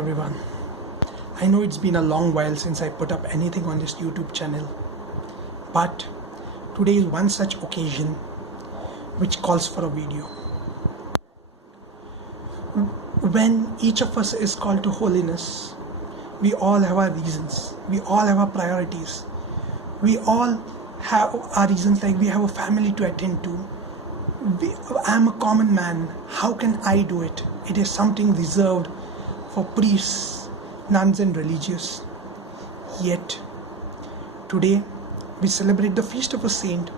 everyone. I know it's been a long while since I put up anything on this YouTube channel, but today is one such occasion which calls for a video. When each of us is called to holiness, we all have our reasons, we all have our priorities, we all have our reasons, like we have a family to attend to. I am a common man, how can I do it? It is something reserved for priests, nuns and religious. Yet, today we celebrate the feast of a saint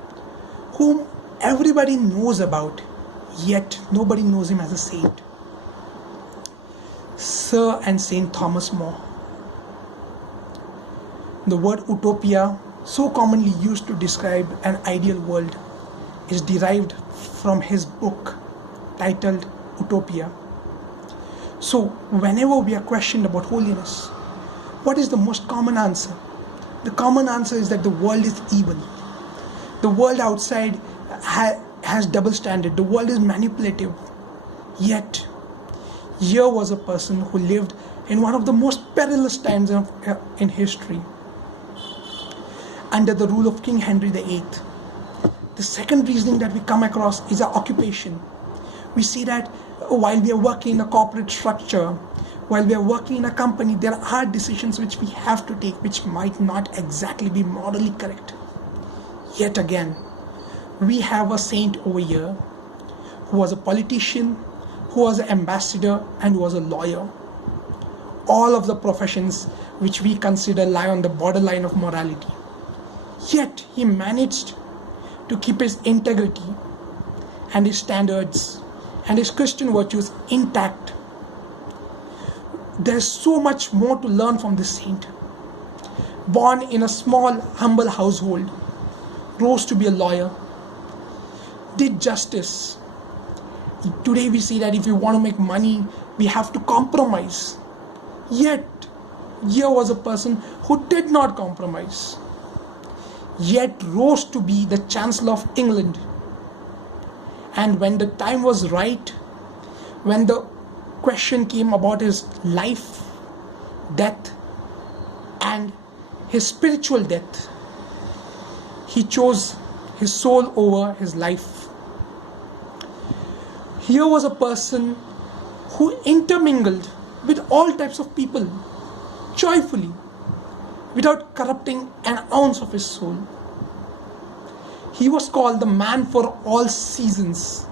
whom everybody knows about, yet nobody knows him as a saint. Sir and Saint Thomas More. The word utopia, so commonly used to describe an ideal world, is derived from his book titled Utopia. So, whenever we are questioned about holiness, what is the most common answer? The common answer is that the world is evil. The world outside has double standard. The world is manipulative. Yet, here was a person who lived in one of the most perilous times in history, under the rule of King Henry VIII. The second reasoning that we come across is our occupation. We see that while we are working in a corporate structure, while we are working in a company, there are decisions which we have to take which might not exactly be morally correct. Yet again, we have a saint over here who was a politician, who was an ambassador, and who was a lawyer. All of the professions which we consider lie on the borderline of morality. Yet he managed to keep his integrity and his standards and his Christian virtues intact. There is so much more to learn from this saint. Born in a small, humble household, rose to be a lawyer, did justice. Today we see that if we want to make money, we have to compromise. Yet, here was a person who did not compromise, yet rose to be the Chancellor of England. And when the time was right, when the question came about his life, death, and his spiritual death, he chose his soul over his life. Here was a person who intermingled with all types of people joyfully, without corrupting an ounce of his soul. He was called the man for all seasons.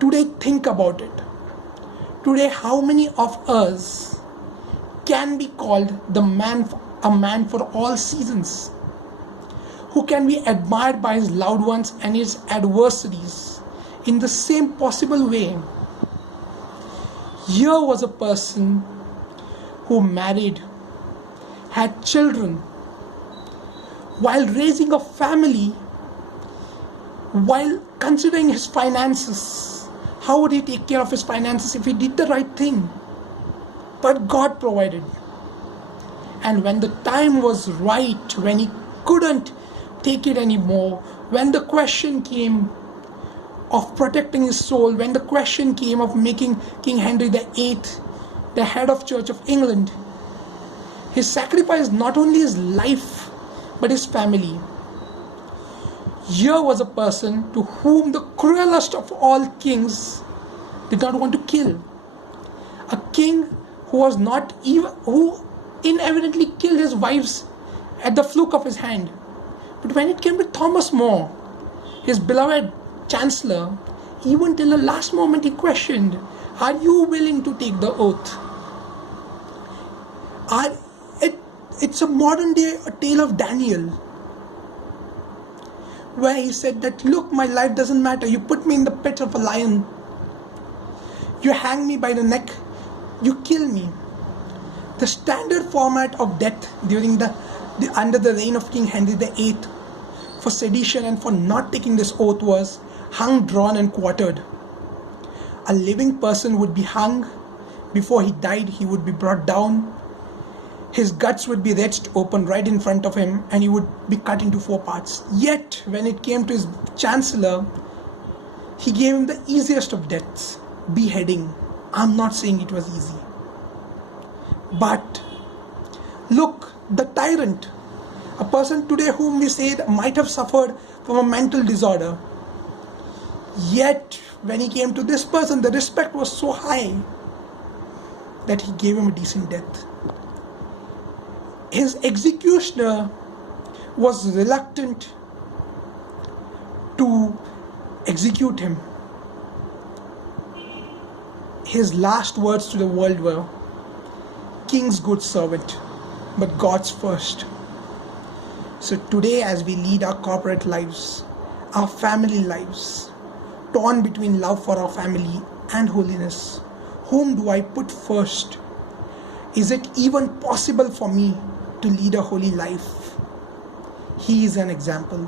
Today, think about it. Today, how many of us can be called a man for all seasons? Who can be admired by his loved ones and his adversaries in the same possible way? Here was a person who married, had children, while raising a family, while considering his finances. How would he take care of his finances if he did the right thing? But God provided. And when the time was right, when he couldn't take it anymore, when the question came of protecting his soul, when the question came of making King Henry VIII the head of Church of England, he sacrificed not only his life but his family. Here was a person to whom the cruelest of all kings did not want to kill. A king who inevitably killed his wives at the fluke of his hand. But when it came to Thomas More, his beloved chancellor, even till the last moment he questioned, are you willing to take the oath? It's a modern day tale of Daniel, where he said that, look, my life doesn't matter. You put me in the pit of a lion. You hang me by the neck. You kill me. The standard format of death during under the reign of King Henry VIII for sedition and for not taking this oath was hung, drawn and quartered. A living person would be hung. Before he died, he would be brought down. His guts would be wrenched open right in front of him and he would be cut into 4 parts. Yet, when it came to his chancellor, he gave him the easiest of deaths, beheading. I'm not saying it was easy. But look, the tyrant, a person today whom we said might have suffered from a mental disorder, yet when he came to this person, the respect was so high that he gave him a decent death. His executioner was reluctant to execute him. His last words to the world were, "King's good servant, but God's first." So today, as we lead our corporate lives, our family lives, torn between love for our family and holiness, whom do I put first? Is it even possible for me to lead a holy life? He is an example.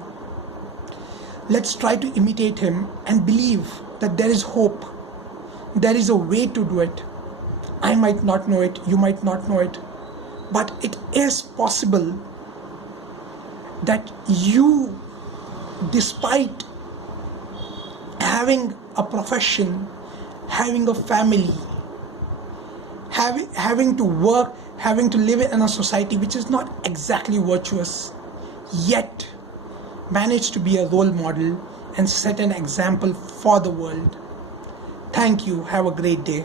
Let's try to imitate him and believe that there is hope. There is a way to do it. I might not know it, you might not know it, but it is possible that you, despite having a profession, having a family, having to work, having to live in a society which is not exactly virtuous, yet manage to be a role model and set an example for the world. Thank you. Have a great day.